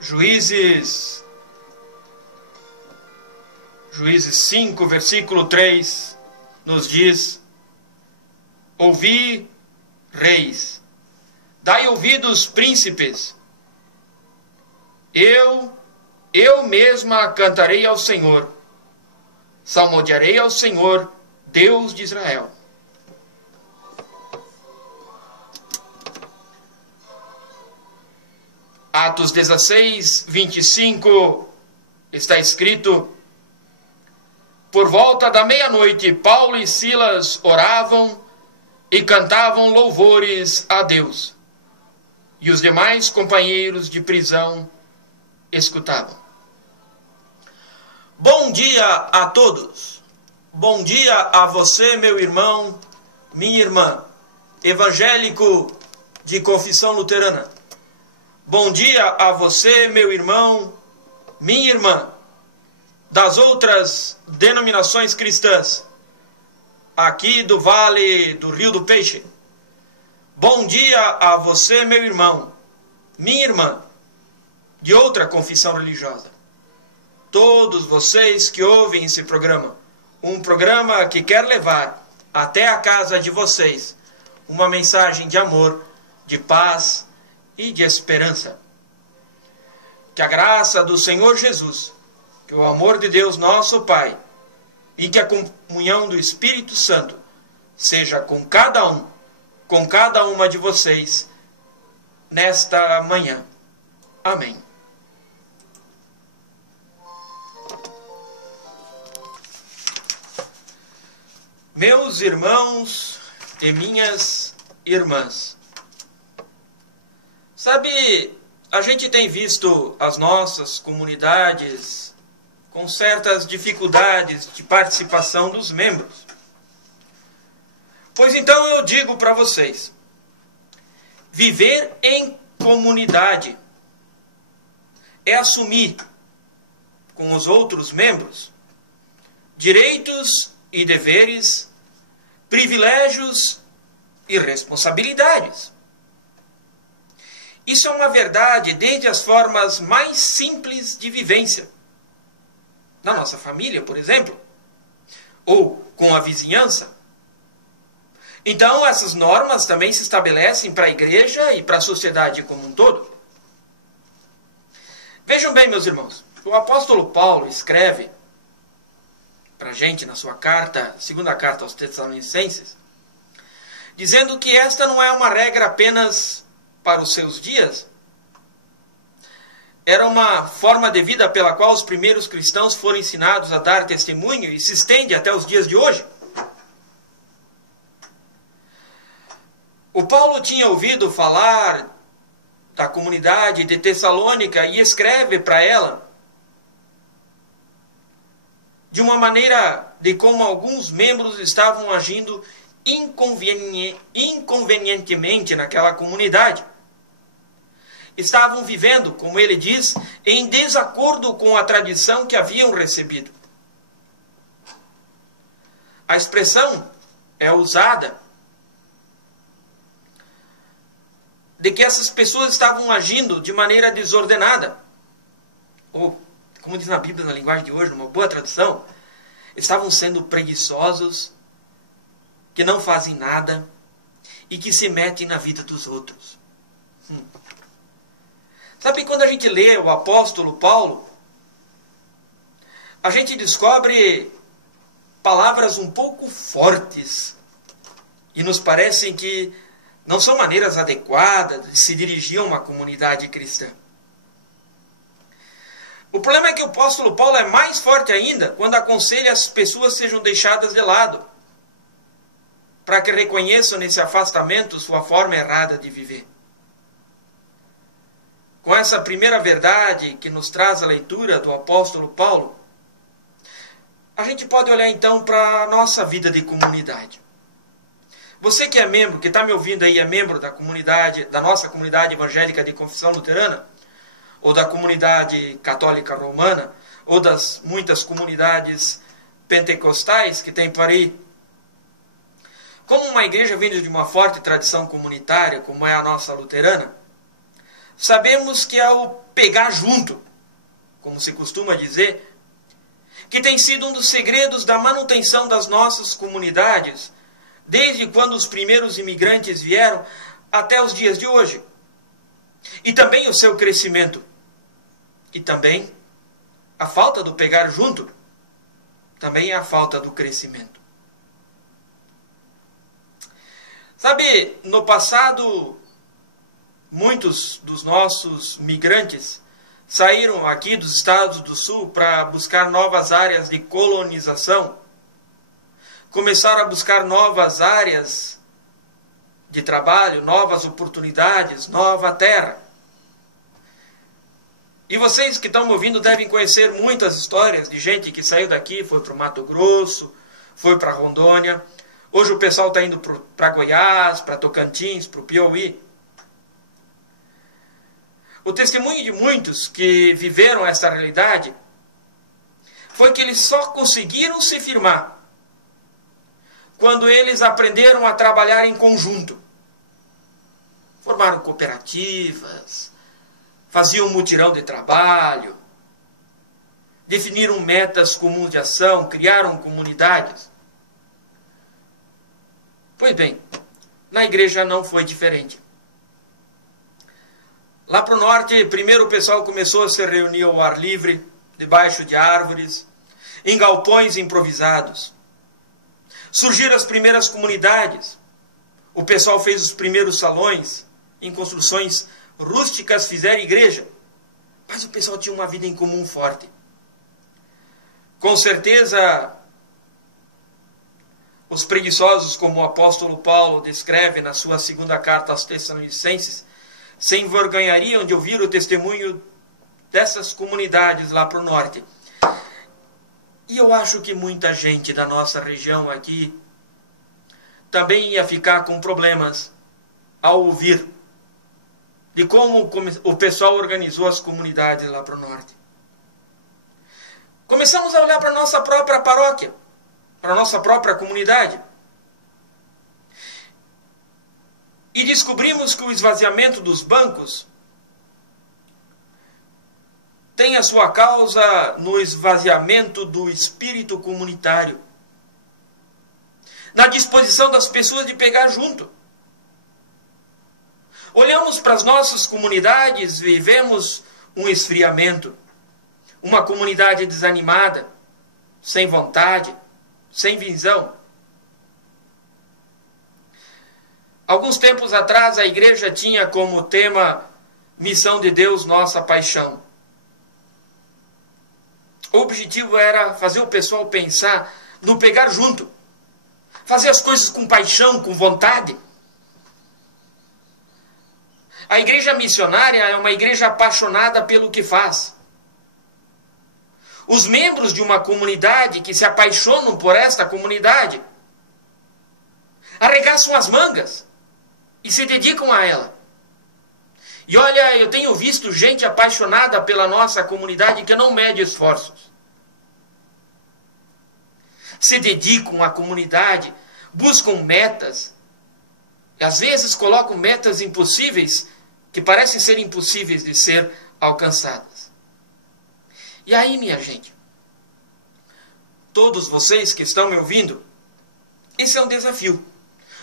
Juízes 5, versículo 3, nos diz: ouvi, reis, dai ouvidos, príncipes, eu mesma cantarei ao Senhor, salmodiarei ao Senhor, Deus de Israel. Atos 16, 25, está escrito: por volta da meia-noite, Paulo e Silas oravam e cantavam louvores a Deus, e os demais companheiros de prisão escutavam. Bom dia a todos. Bom dia a você, meu irmão, minha irmã, evangélico de confissão luterana. Bom dia a você, meu irmão, minha irmã, das outras denominações cristãs, aqui do Vale do Rio do Peixe. Bom dia a você, meu irmão, minha irmã, de outra confissão religiosa. Todos vocês que ouvem esse programa, um programa que quer levar até a casa de vocês uma mensagem de amor, de paz e de esperança. Que a graça do Senhor Jesus, que o amor de Deus nosso Pai e que a comunhão do Espírito Santo seja com cada um, com cada uma de vocês nesta manhã. Amém. Meus irmãos e minhas irmãs, sabe, a gente tem visto as nossas comunidades com certas dificuldades de participação dos membros. Pois então eu digo para vocês, viver em comunidade é assumir com os outros membros direitos e deveres, privilégios e responsabilidades. Isso é uma verdade desde as formas mais simples de vivência. Na nossa família, por exemplo, ou com a vizinhança. Então, essas normas também se estabelecem para a igreja e para a sociedade como um todo. Vejam bem, meus irmãos, o apóstolo Paulo escreve para a gente na sua carta, segunda carta aos Tessalonicenses, dizendo que esta não é uma regra apenas para os seus dias. Era uma forma de vida pela qual os primeiros cristãos foram ensinados a dar testemunho e se estende até os dias de hoje. O Paulo tinha ouvido falar da comunidade de Tessalônica e escreve para ela de uma maneira de como alguns membros estavam agindo inconvenientemente naquela comunidade. Estavam vivendo, como ele diz, em desacordo com a tradição que haviam recebido. A expressão é usada de que essas pessoas estavam agindo de maneira desordenada. Ou, como diz na Bíblia, na linguagem de hoje, numa boa tradução, estavam sendo preguiçosos, que não fazem nada e que se metem na vida dos outros. Sabe, quando a gente lê o apóstolo Paulo, a gente descobre palavras um pouco fortes e nos parecem que não são maneiras adequadas de se dirigir a uma comunidade cristã. O problema é que o apóstolo Paulo é mais forte ainda quando aconselha as pessoas sejam deixadas de lado, para que reconheçam nesse afastamento sua forma errada de viver. Com essa primeira verdade que nos traz a leitura do apóstolo Paulo, a gente pode olhar então para a nossa vida de comunidade. Você que é membro, que está me ouvindo aí, é membro da comunidade, da nossa comunidade evangélica de confissão luterana, ou da comunidade católica romana, ou das muitas comunidades pentecostais que tem por aí. Como uma igreja vinda de uma forte tradição comunitária, como é a nossa luterana, sabemos que ao pegar junto, como se costuma dizer, que tem sido um dos segredos da manutenção das nossas comunidades, desde quando os primeiros imigrantes vieram até os dias de hoje. E também o seu crescimento. E também a falta do pegar junto. Também é a falta do crescimento. Sabe, no passado, muitos dos nossos migrantes saíram aqui dos Estados do Sul para buscar novas áreas de colonização. Começaram a buscar novas áreas de trabalho, novas oportunidades, nova terra. E vocês que estão me ouvindo devem conhecer muitas histórias de gente que saiu daqui, foi para o Mato Grosso, foi para Rondônia. Hoje o pessoal está indo para Goiás, para Tocantins, para o Piauí. O testemunho de muitos que viveram essa realidade foi que eles só conseguiram se firmar quando eles aprenderam a trabalhar em conjunto. Formaram cooperativas, faziam mutirão de trabalho, definiram metas comuns de ação, criaram comunidades. Pois bem, na igreja não foi diferente. Lá para o norte, primeiro o pessoal começou a se reunir ao ar livre, debaixo de árvores, em galpões improvisados. Surgiram as primeiras comunidades. O pessoal fez os primeiros salões, em construções rústicas fizeram igreja. Mas o pessoal tinha uma vida em comum forte. Com certeza, os preguiçosos, como o apóstolo Paulo descreve na sua segunda carta aos Tessalonicenses, se envergonhariam de ouvir o testemunho dessas comunidades lá para o norte. E eu acho que muita gente da nossa região aqui também ia ficar com problemas ao ouvir de como o pessoal organizou as comunidades lá para o norte. Começamos a olhar para a nossa própria paróquia, para a nossa própria comunidade. E descobrimos que o esvaziamento dos bancos tem a sua causa no esvaziamento do espírito comunitário, na disposição das pessoas de pegar junto. Olhamos para as nossas comunidades e vemos um esfriamento, uma comunidade desanimada, sem vontade, sem visão. Alguns tempos atrás a igreja tinha como tema Missão de Deus, Nossa Paixão. O objetivo era fazer o pessoal pensar no pegar junto, fazer as coisas com paixão, com vontade. A igreja missionária é uma igreja apaixonada pelo que faz. Os membros de uma comunidade que se apaixonam por esta comunidade arregaçam as mangas e se dedicam a ela. E olha, eu tenho visto gente apaixonada pela nossa comunidade que não mede esforços. Se dedicam à comunidade, buscam metas, e às vezes colocam metas impossíveis, que parecem ser impossíveis de ser alcançadas. E aí, minha gente, todos vocês que estão me ouvindo, esse é um desafio.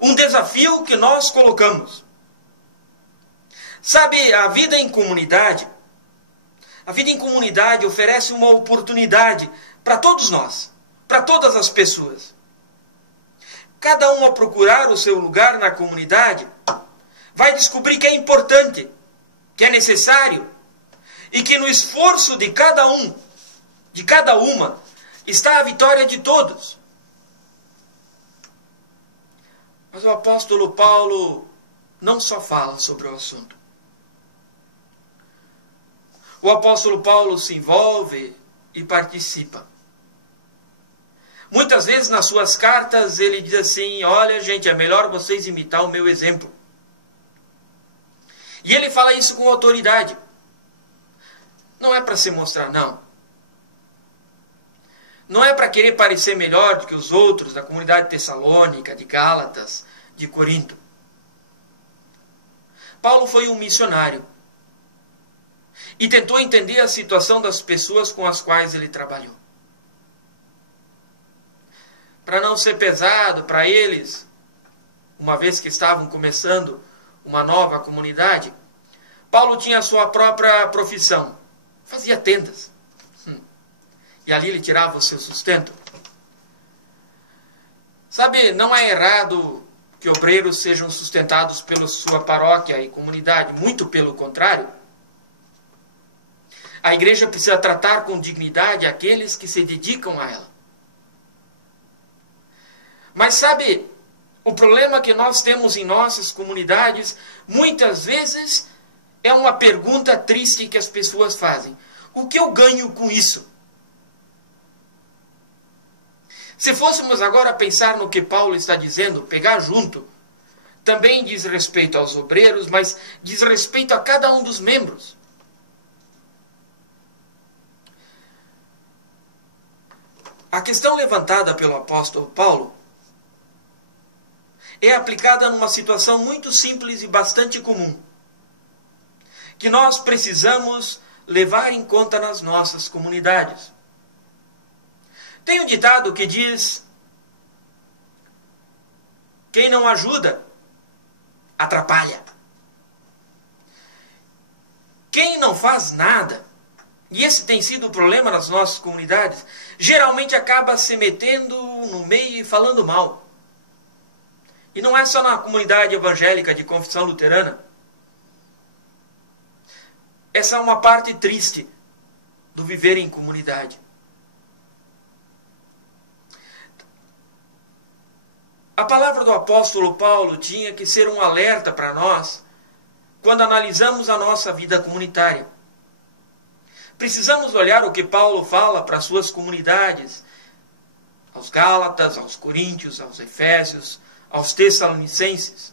Um desafio que nós colocamos. Sabe, a vida em comunidade oferece uma oportunidade para todos nós, para todas as pessoas. Cada um, ao procurar o seu lugar na comunidade, vai descobrir que é importante, que é necessário, e que no esforço de cada um, de cada uma, está a vitória de todos. Mas o apóstolo Paulo não só fala sobre o assunto. O apóstolo Paulo se envolve e participa. Muitas vezes nas suas cartas ele diz assim: olha gente, é melhor vocês imitar o meu exemplo. E ele fala isso com autoridade. Não é para se mostrar, não. Não é para querer parecer melhor do que os outros da comunidade tessalônica, de Gálatas, de Corinto. Paulo foi um missionário. e tentou entender a situação das pessoas com as quais ele trabalhou. Para não ser pesado para eles, uma vez que estavam começando uma nova comunidade, Paulo tinha a sua própria profissão. Fazia tendas. E ali ele tirava o seu sustento. Sabe, não é errado que obreiros sejam sustentados pela sua paróquia e comunidade. Muito pelo contrário. A igreja precisa tratar com dignidade aqueles que se dedicam a ela. Mas sabe, o problema que nós temos em nossas comunidades, muitas vezes, é uma pergunta triste que as pessoas fazem. O que eu ganho com isso? Se fôssemos agora pensar no que Paulo está dizendo, pegar junto, também diz respeito aos obreiros, mas diz respeito a cada um dos membros. A questão levantada pelo apóstolo Paulo é aplicada numa situação muito simples e bastante comum, que nós precisamos levar em conta nas nossas comunidades. Tem um ditado que diz: quem não ajuda, atrapalha. Quem não faz nada, e esse tem sido o problema nas nossas comunidades, geralmente acaba se metendo no meio e falando mal. E não é só na comunidade evangélica de confissão luterana. Essa é uma parte triste do viver em comunidade. A palavra do apóstolo Paulo tinha que ser um alerta para nós quando analisamos a nossa vida comunitária. Precisamos olhar o que Paulo fala para as suas comunidades, aos Gálatas, aos Coríntios, aos Efésios, aos Tessalonicenses.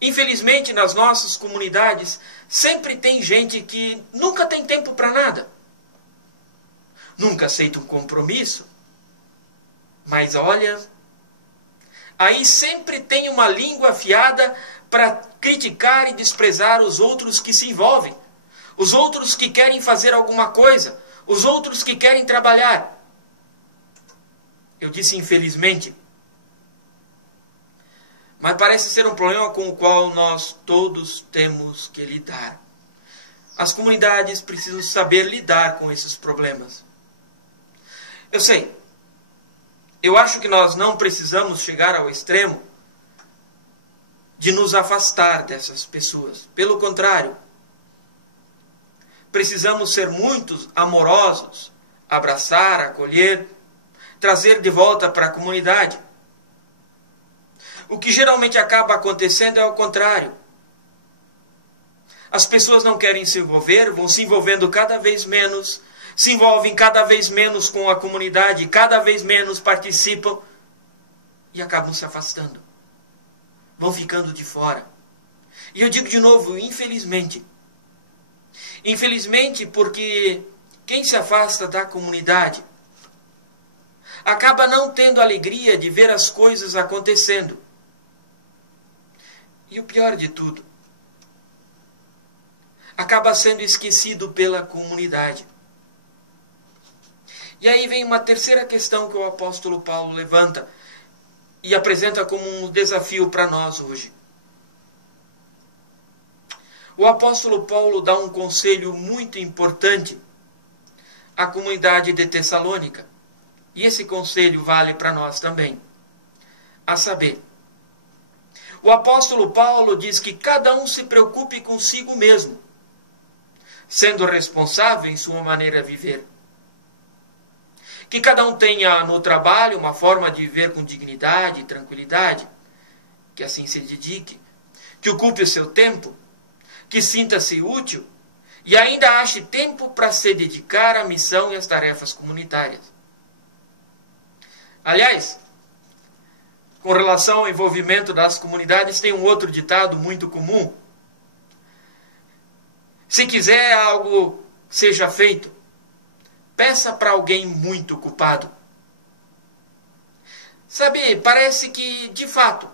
Infelizmente, nas nossas comunidades, sempre tem gente que nunca tem tempo para nada. Nunca aceita um compromisso. Mas olha, aí sempre tem uma língua afiada para criticar e desprezar os outros que se envolvem. Os outros que querem fazer alguma coisa. Os outros que querem trabalhar. Eu disse infelizmente. Mas parece ser um problema com o qual nós todos temos que lidar. As comunidades precisam saber lidar com esses problemas. Eu sei. Eu acho que nós não precisamos chegar ao extremo de nos afastar dessas pessoas. Pelo contrário, precisamos ser muito amorosos, abraçar, acolher, trazer de volta para a comunidade. O que geralmente acaba acontecendo é o contrário. As pessoas não querem se envolver, vão se envolvendo cada vez menos, se envolvem cada vez menos com a comunidade, cada vez menos participam e acabam se afastando. Vão ficando de fora. E eu digo de novo, infelizmente. Infelizmente, porque quem se afasta da comunidade acaba não tendo alegria de ver as coisas acontecendo. E o pior de tudo, acaba sendo esquecido pela comunidade. E aí vem uma terceira questão que o apóstolo Paulo levanta e apresenta como um desafio para nós hoje. O apóstolo Paulo dá um conselho muito importante à comunidade de Tessalônica. E esse conselho vale para nós também. A saber, o apóstolo Paulo diz que cada um se preocupe consigo mesmo, sendo responsável em sua maneira de viver. Que cada um tenha no trabalho uma forma de viver com dignidade e tranquilidade, que assim se dedique, que ocupe o seu tempo, que sinta-se útil e ainda ache tempo para se dedicar à missão e às tarefas comunitárias. Aliás, com relação ao envolvimento das comunidades, tem um outro ditado muito comum. Se quiser algo seja feito, peça para alguém muito ocupado. Sabe, parece que, de fato,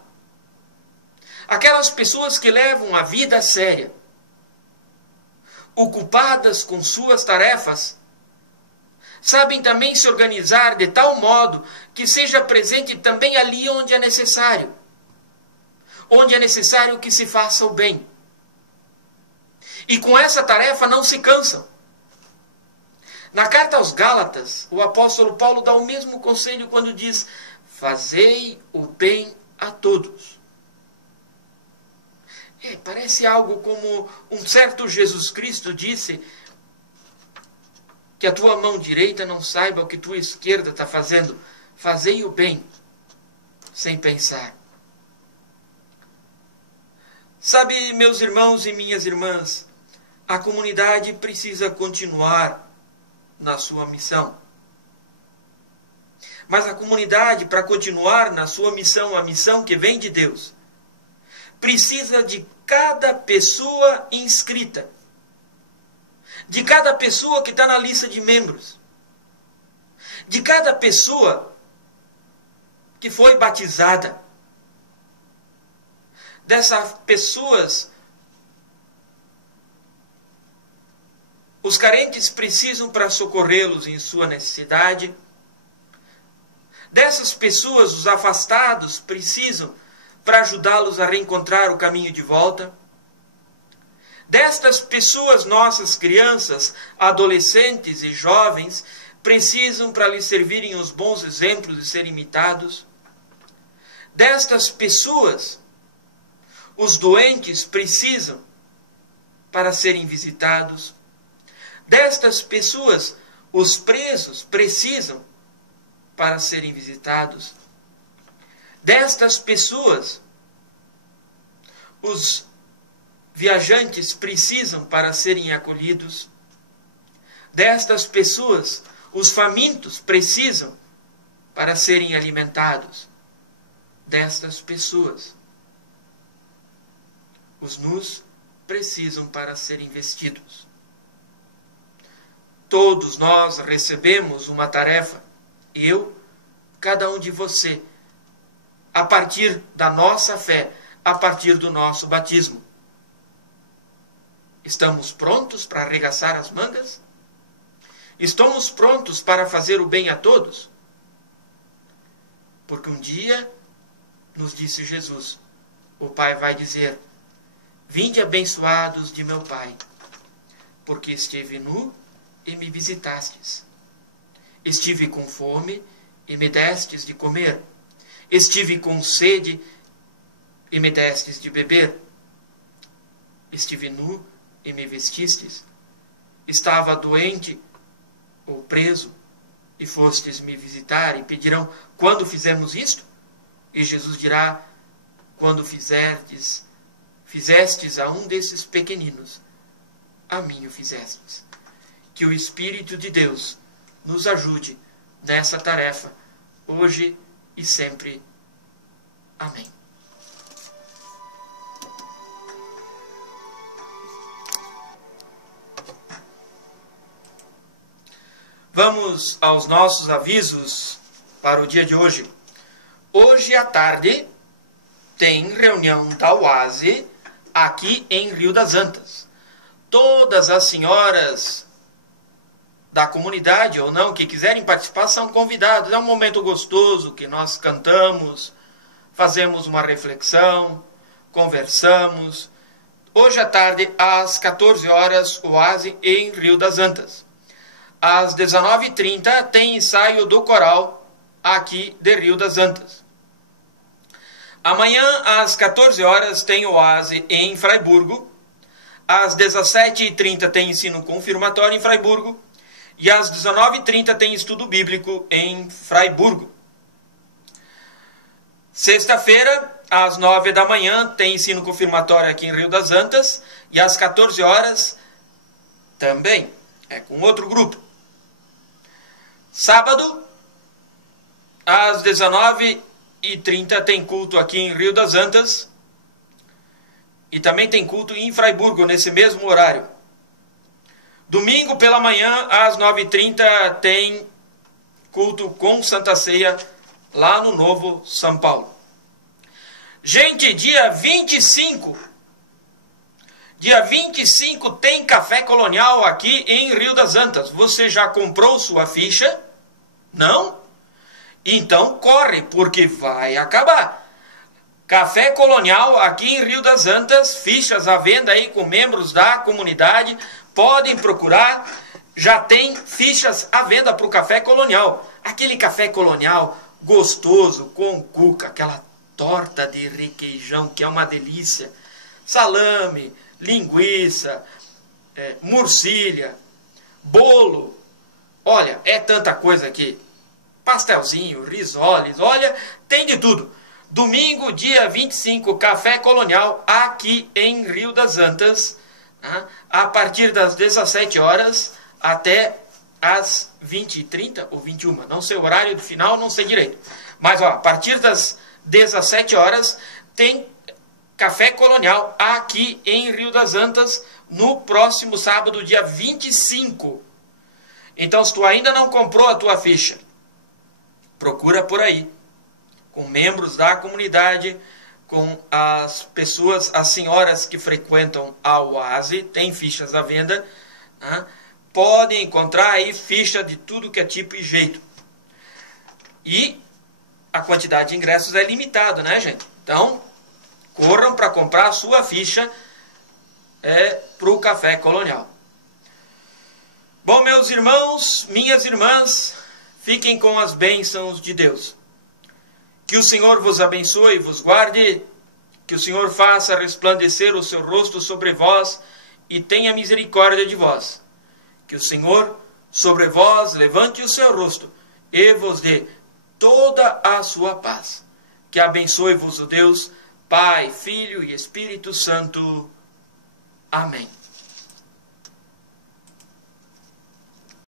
aquelas pessoas que levam a vida a séria, ocupadas com suas tarefas, sabem também se organizar de tal modo que seja presente também ali onde é necessário que se faça o bem. E com essa tarefa não se cansam. Na carta aos Gálatas, o apóstolo Paulo dá o mesmo conselho quando diz: fazei o bem a todos. Parece algo como um certo Jesus Cristo disse: que a tua mão direita não saiba o que tua esquerda está fazendo. Fazei o bem, sem pensar. Sabe, meus irmãos e minhas irmãs, a comunidade precisa continuar na sua missão. Mas a comunidade, para continuar na sua missão, a missão que vem de Deus, precisa de cada pessoa inscrita, de cada pessoa que está na lista de membros, de cada pessoa que foi batizada. Dessas pessoas, os carentes precisam para socorrê-los em sua necessidade. Dessas pessoas, os afastados precisam para ajudá-los a reencontrar o caminho de volta. Destas pessoas, nossas crianças, adolescentes e jovens precisam para lhes servirem os bons exemplos e serem imitados. Destas pessoas, os doentes precisam para serem visitados. Destas pessoas, os presos precisam para serem visitados. Destas pessoas, os viajantes precisam para serem acolhidos. Destas pessoas, os famintos precisam para serem alimentados. Destas pessoas, os nus precisam para serem vestidos. Todos nós recebemos uma tarefa, eu, cada um de você, a partir da nossa fé, a partir do nosso batismo. Estamos prontos para arregaçar as mangas? Estamos prontos para fazer o bem a todos? Porque um dia, nos disse Jesus, o Pai vai dizer: vinde abençoados de meu Pai, porque estive nu e me visitastes. Estive com fome e me destes de comer. Estive com sede e me destes de beber. Estive nu e me vestistes. Estava doente ou preso e fostes me visitar. E pedirão: quando fizemos isto? E Jesus dirá: quando fizestes a um desses pequeninos, a mim o fizestes. Que o Espírito de Deus nos ajude nessa tarefa, hoje e sempre. Amém. Vamos aos nossos avisos para o dia de hoje. Hoje à tarde tem reunião da UASE aqui em Rio das Antas. Todas as senhoras da comunidade ou não que quiserem participar são convidados. É um momento gostoso que nós cantamos, fazemos uma reflexão, conversamos. Hoje à tarde, às 14 horas, UASE em Rio das Antas. Às 19h30 tem ensaio do coral aqui de Rio das Antas. Amanhã, às 14 horas, tem UASE em Fraiburgo. Às 17h30 tem ensino confirmatório em Fraiburgo. E às 19h30 tem estudo bíblico em Fraiburgo. Sexta-feira, às 9 da manhã, tem ensino confirmatório aqui em Rio das Antas. E às 14 horas, também, com outro grupo. Sábado, às 19h30, tem culto aqui em Rio das Antas. E também tem culto em Fraiburgo, nesse mesmo horário. Domingo pela manhã, às 9h30, tem culto com Santa Ceia lá no Novo São Paulo. Gente, dia 25 Dia 25 tem Café Colonial aqui em Rio das Antas. Você já comprou sua ficha? Não? Então corre, porque vai acabar. Café Colonial aqui em Rio das Antas, fichas à venda aí com membros da comunidade. Podem procurar, já tem fichas à venda para o Café Colonial. Aquele Café Colonial gostoso, com cuca, aquela torta de requeijão que é uma delícia. Salame, linguiça, murcilha, bolo. Olha, é tanta coisa aqui. Pastelzinho, risoles, olha, tem de tudo. Domingo, dia 25, Café Colonial, aqui em Rio das Antas, a partir das 17 horas até às 20h30 ou 21h. Não sei o horário do final, não sei direito. Mas ó, a partir das 17 horas tem Café Colonial aqui em Rio das Antas no próximo sábado, dia 25. Então, se tu ainda não comprou a tua ficha, procura por aí, com membros da comunidade, com as pessoas, as senhoras que frequentam a Oase, tem fichas à venda, podem encontrar aí ficha de tudo que é tipo e jeito. E a quantidade de ingressos é limitada, né, gente? Então, corram para comprar a sua ficha para o Café Colonial. Bom, meus irmãos, minhas irmãs, fiquem com as bênçãos de Deus. Que o Senhor vos abençoe e vos guarde, que o Senhor faça resplandecer o seu rosto sobre vós e tenha misericórdia de vós. Que o Senhor sobre vós levante o seu rosto e vos dê toda a sua paz. Que abençoe-vos o Deus, Pai, Filho e Espírito Santo. Amém.